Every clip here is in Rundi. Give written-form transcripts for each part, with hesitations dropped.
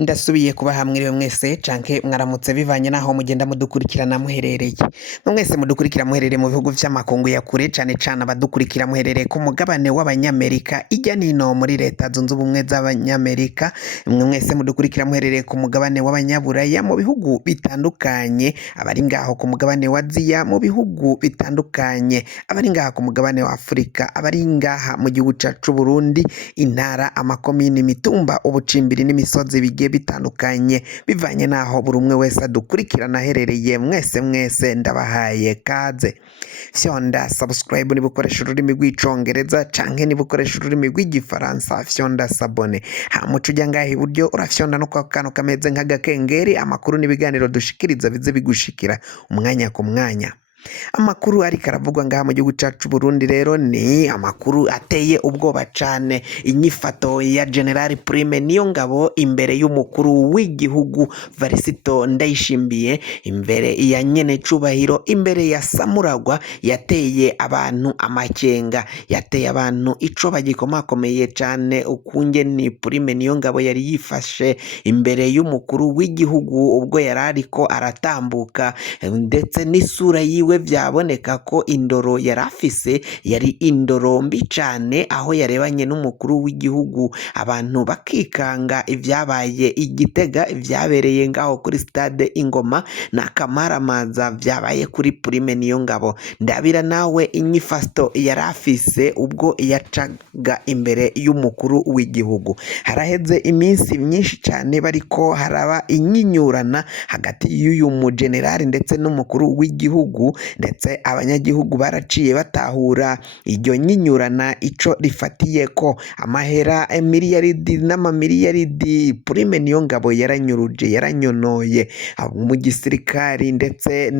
Ndasubiye kubaha mwiriwe mwese canke mwaramutse bivanye naho mugenda mudukurikirana muherereye. Mwese mudukurikira muherereye mu bihugu vy'amakungu ya kure cane cane abadukurikira muherereye ku mugabane w'abanyamerika irya nino muri leta zunze ubumwe z'abanyamerika. Mwese mudukurikira muherereye ku mugabane w'abanyaburaya mu bihugu bitandukanye, abari ngaho ku mugabane wa Aziya mu bihugu bitandukanye, abari ngaha ku mugabane wa Afurika, abari ngaha mu gihugu cacu Burundi, intara, amakomini, imitumba, ubucimbiri n'imisozi bigiye bitandukanye bivanye naho buri umwe wese adukurikirana aherereye. Mwese ndabahaye kaze. Fyonda subscribe niba ukoresha ururimi rw'icongereza canke niba ukoresha ururimi rw'igifaransa fyonda sabone. Hamuca ujya ngaha iburyo urafyonda no kwa kantu kameze nk'agakengeri, amakuru n'ibiganiro dushikiriza bize bigushikira umwanya ku mwanya. Amakuru ariko aravugwa ngaha mu gihugu cacu Burundi rero ni amakuru ateye ubwoba cane. Inyifato ya General Prime Niyongabo imbere y'umukuru w'igihugu Varisito Ndayishimiye, imbere ya nyene cubahiro, imbere ya Samuragwa, yateye abantu amakenga, yateye abantu ico bagikomakomeye cane ukungene Prime Niyongabo yari yifashe imbere y'umukuru w'igihugu ubwo yari ariko aratambuka, ndetse n'isura yiwe vyaboneka ko indoro yari afise yari indoro mbi cane, aho yarebanye n'umukuru w'igihugu abantu bakikanga ivyabaye Igitega, ivyabereye ngaho kuri stade Ingoma n'akamaramaza vyabaye kuri Prime Niyongabo. Ndabira nawe inyifato yari afise ubwo yacaga imbere y'umukuru w'igihugu. Haraheze iminsi myinshi cane bariko haraba inyinyurana hagati y'uyu mujenerali ndetse n'umukuru w'igihugu, ndetse abanyagihugu baraciye batahura iryo nyinyurana ico rifatiye ko amahera miliyaridi n'amamiliyaridi Prime Niyongabo yaranyuruje, yaranyonoye mu gisirikari ndetse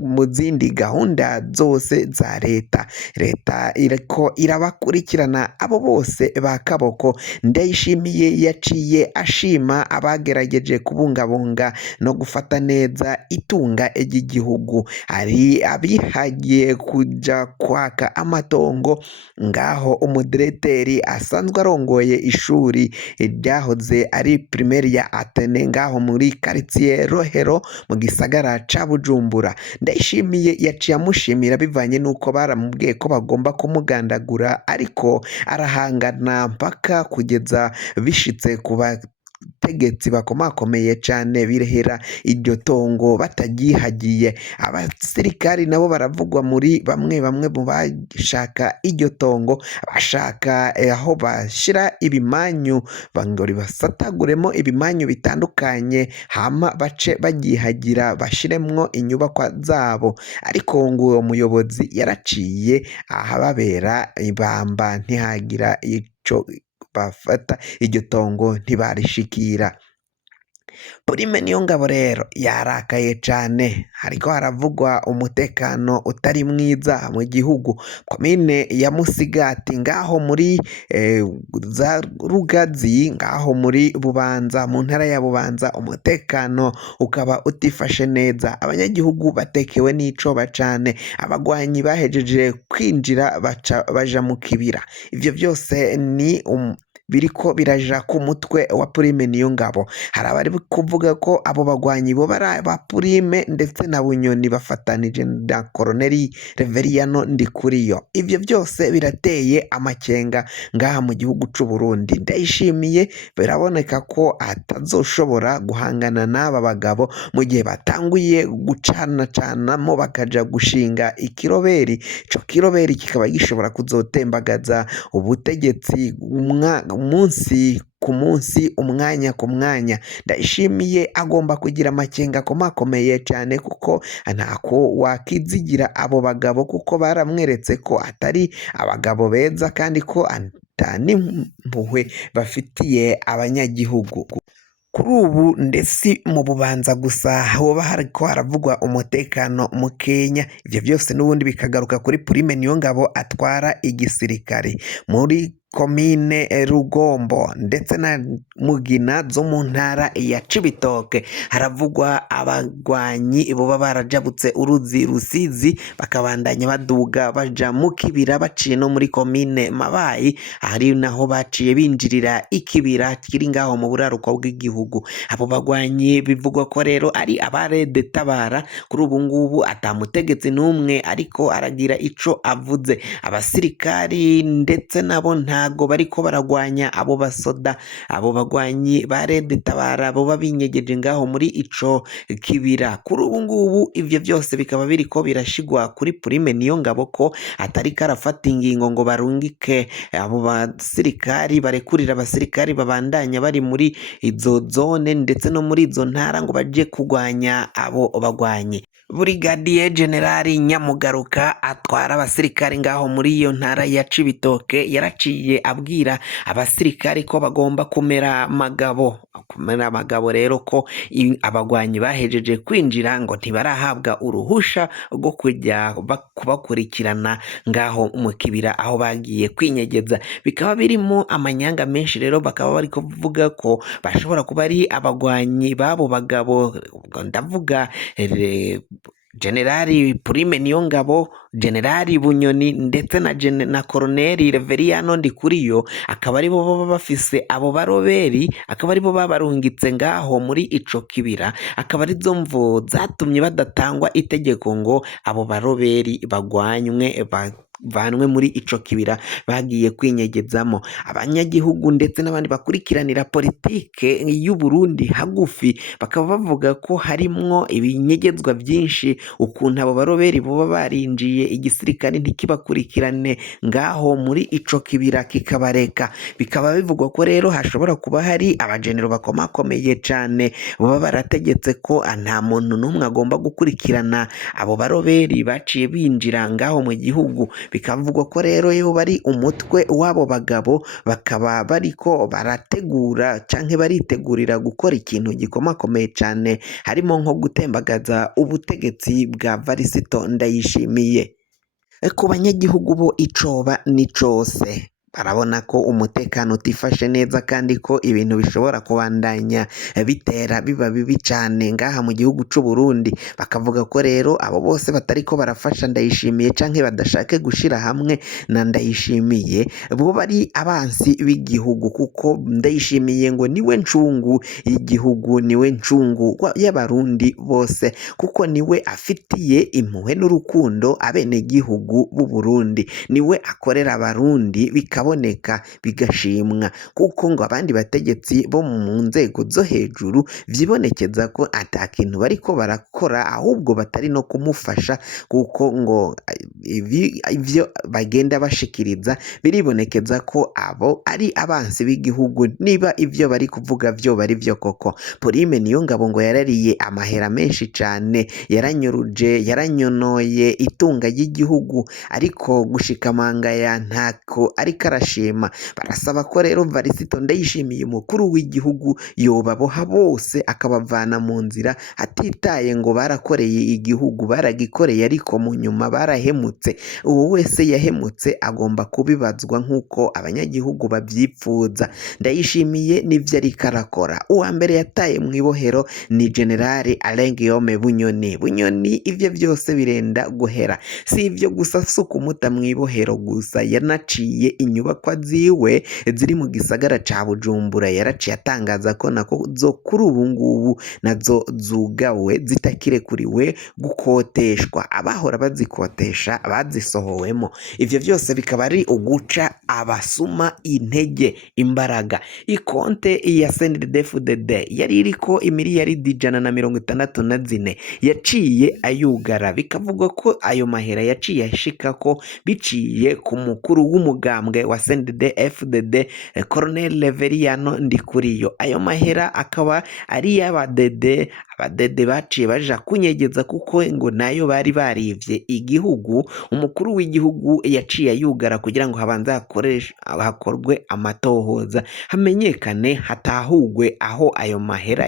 mu zindi gahunda zose za leta. Leta iriko irabakurikirana abo bose bakaboko. Ndayishimiye yaciye ashima abagerageje kubungabunga no gufata neza itunga ry'igihugu. Ari abihagiye kuja kwaka amatongo ngaho umudireteri asanzwe arongoye ishuri ryahoze ari primaire ya Atene ngaho muri quartier Rohero mu gisagara ca Bujumbura. Ndayishimiye yaciye amushimira bivanye nuko baramubwiye ko bagomba kumugandagura, ariko arahangana mpaka kugeza bishitse kuba tegetsi bakomakomeye cane birehera iryo tongo batagihagiye. Abasirikari nabo baravugwa muri bamwe mu bashaka iryo tongo, bashaka aho bashira ibimanyu bangori basataguremo ibimanyu bitandukanye, hama bace bagihagira bashiremwo inyubakwa zabo, ariko ngo uwo muyobozi yaraciye ahababera ibamba ntihagira ico bafata, iryo tongo ntibarishikira. Prime Niyongabo rero yarakaye cane, hariko haravugwa umutekano utari mwiza mu gihugu. Komine ya Musigati ngaho muri za Rugazi ngaho muri Bubanza mu ntara ya Bubanza, umutekano ukaba utifashe neza, abanyagihugu batekewe n'icoba cane, abagwanyi bahejeje kwinjira baja mu kibira. Ivyo byose ni biriko biraja ku mutwe wa Prime Niyongabo. Hari abari kuvuga ko abo bagwanyi bo bari ba Prime ndetse na Bunyoni bafatanije na Koloneli Reveriyano Ndikuriyo. Ivyo byose birateye amakenga ngaha mu gihugu c'u Burundi. Ndayishimiye biraboneka ko atazoshobora guhangana n'aba bagabo mu gihe batanguye gucanacanamo bakaja gushinga ikiroberi. Ico kiroberi kikaba gishobora kuzotembagaza ubutegetsi umunsi ku munsi, umwanya ku mwanya. Ndayishimiye agomba kugira amakenga akomakomeye cane, kuko ntako wakizigira abo bagabo, kuko baramweretse ko atari abagabo beza kandi ko ata n'impuhwe bafitiye abanyagihugu. Kuri ubu ndetse mu Bubanza gusa hoba hariko haravugwa umutekano mukenya. Ivyo byose n'ubundi bikagaruka kuri Prime Niyongabo atwara igisirikare. Muri komine Rugombo ndetse na Mugina zo mu ntara ya Cibitoke haravugwa abagwanyi boba barajabutse uruzi Rusizi bakabandanya baduga baja mu kibira baciye no muri komine Mabayi ahari naho baciye binjirira ikibira kiri ngaho mu buraruko bw'igihugu. Abo bagwanyi bivugwa ko rero ari abarede tabara kuri ubu ngubu atamutegetsi n'umwe ariko aragira ico avuze. Abasirikari ndetse nabo ntago bariko baragwanya abo basoda, abo bagwanyi ba rede tabara bo babinyegeje ngaho muri ico kibira. Kuri ubu ngubu ivyo byose bikaba biriko birashigwa kuri Prime Niyongabo ko atari karafata ingingo ngo barungike abo basirikari barekurira abasirikari babandanya bari muri izo zone ndetse no muri izo ntara ngo baje kugwanya abo bagwanyi. Brigadier Generali Nyamugaruka atwara abasirikari ngaho muri iyo ntara ya Cibitoke yaraciye abwira abasirikari ko bagomba kumera magabo rero ko abagwanyi bahejeje kwinjira ngo ntibarahabwa uruhusha rwo kujya kubakurikirana ngaho mu kibira aho bagiye kwinyegeza. Bikaba birimo amanyanga menshi rero bakaba bari kuvuga ko bashobora kuba ari abagwanyi babo bagabo, ndavuga Generali Prime Niyongabo, Generali Bunyoni ndetse na Koloneli Reveriyano Ndikuriyo akaba aribo baba bafise abo baroberi, akaba aribo babarungitse ngaho muri ico kibira, akaba arizo mvo zatumye badatangwa itegeko ngo abo baroberi bagwanywe vanwe muri ico kibira bagiye kwinyegezamo. Abanyagihugu ndetse n'abandi bakurikiranira politike y'u Burundi hagufi bakaba bavuga ko harimwo ibinyegezwa byinshi, ukuntu abo baroberi boba barinjiye igisirikare ntikibakurikirane ngaho muri ico kibira kikabareka. Bikaba bivugwa ko rero hashobora kuba hari abajenero bakomakomeye cane boba barategetse ko nta muntu n'umwe agomba gukurikirana abo baroberi baciye binjira ngaho mu gihugu. Bikavugwa ko rero yo bari umutwe w'abo bagabo bakaba bariko barategura canke baritegurira gukora ikintu gikomakomeye cane harimo nko gutembagaza ubutegetsi bwa Varisito Ndayishimiye. Ku banyagihugu bo icoba ni cose barabona ko umutekano utifashe neza kandi ko ibintu bishobora kubandanya bitera biba bibi cane ngaha mu gihugu c'u Burundi. Bakavuga ko rero abo bose batariko barafasha Ndayishimiye canke badashake gushira hamwe na Ndayishimiye bo bari abansi b'igihugu, kuko Ndayishimiye ngo niwe ncungu y'igihugu, niwe ncungu y'abarundi bose, kuko niwe afitiye impuhwe n'urukundo abene gihugu b'u Burundi, niwe akorera abarundi bikaboneka bigashimwa, kuko ngo abandi bategetsi bo mu nzego zo hejuru vyibonekeza ko ata kintu bariko barakora ahubwo batari no kumufasha, kuko ngo ivyo bagenda bashikiriza biribonekeza ko abo ari abansi b'igihugu, niba ivyo bari kuvuga vyo bari vyo koko. Prime Niyongabo ngo yarariye amahera menshi cane, yaranyuruje yaranyonoye itunga ry'igihugu, ariko gushikamanga ya ntako ariko arashima. Barasaba ko rero Varisito Ndayishimiye umukuru w'igihugu yobaboha bose akabavana mu nzira, atitaye ngo barakoreye igihugu, baragikoreye ariko mu nyuma barahemutse. Uwo wese yahemutse agomba kubibazwa nk'uko abanyagihugu bavyipfuza. Ndayishimiye n'ivyo ariko arakora. Uwa mbere yataye mu ibohero ni Generali Alain Guillaume Bunyoni. Bunyoni ivyo vyose birenda guhera. Si ivyo gusa, si ukumuta mu ibohero gusa, yanaciye inyubakwa ziwe ziri mu gisagara ca Bujumbura, yaraciye atangaza ko nako zo kuri ubu ngubu nazo zugawe zitakirekuriwe gukoteshwa, abahora bazikotesha bazisohowemo. Ivyo vyose bikaba ari uguca abasuma intege imbaraga. Ikonte ya CNDD-FDD yari iriko imiliyaridi 164 yaciye ayugara. Bikavugwa ko ayo mahera yaciye ashika ko biciye ku mukuru w'umugambwe wa CNDD-FDD Colonel Reveriyano Ndikuriyo. Ayo mahera akaba ari y'abadede, abadede baciye baja kunyegeza kuko ngo nayo bari barivye igihugu. Umukuru w'igihugu yaciye ayugara kugira ngo habanze hakorwe amatohoza hamenyekane hatahugwe aho ayo mahera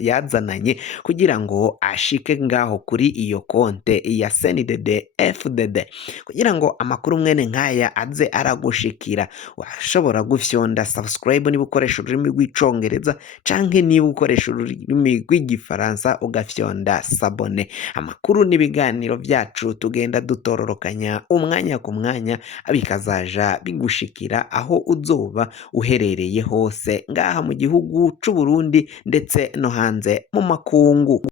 yazananye kugira ngo ashike ngaho kuri iyo konte ya CNDD FDD. Kugira ngo amakuru mwene nkaya aze aragushikira, washobora gufyonda subscribe niba ukoresha ururimi rw'icongereza canke niba ukoresha ururimi rw'igifaransa ugafyonda sabone. Amakuru n'ibiganiro vyacu tugenda dutororokanya umwanya ku mwanya, bikazaja bigushikira aho uzoba uherereye hose ngaha mu gihugu c'u Burundi ndetse no hanze mu makungu.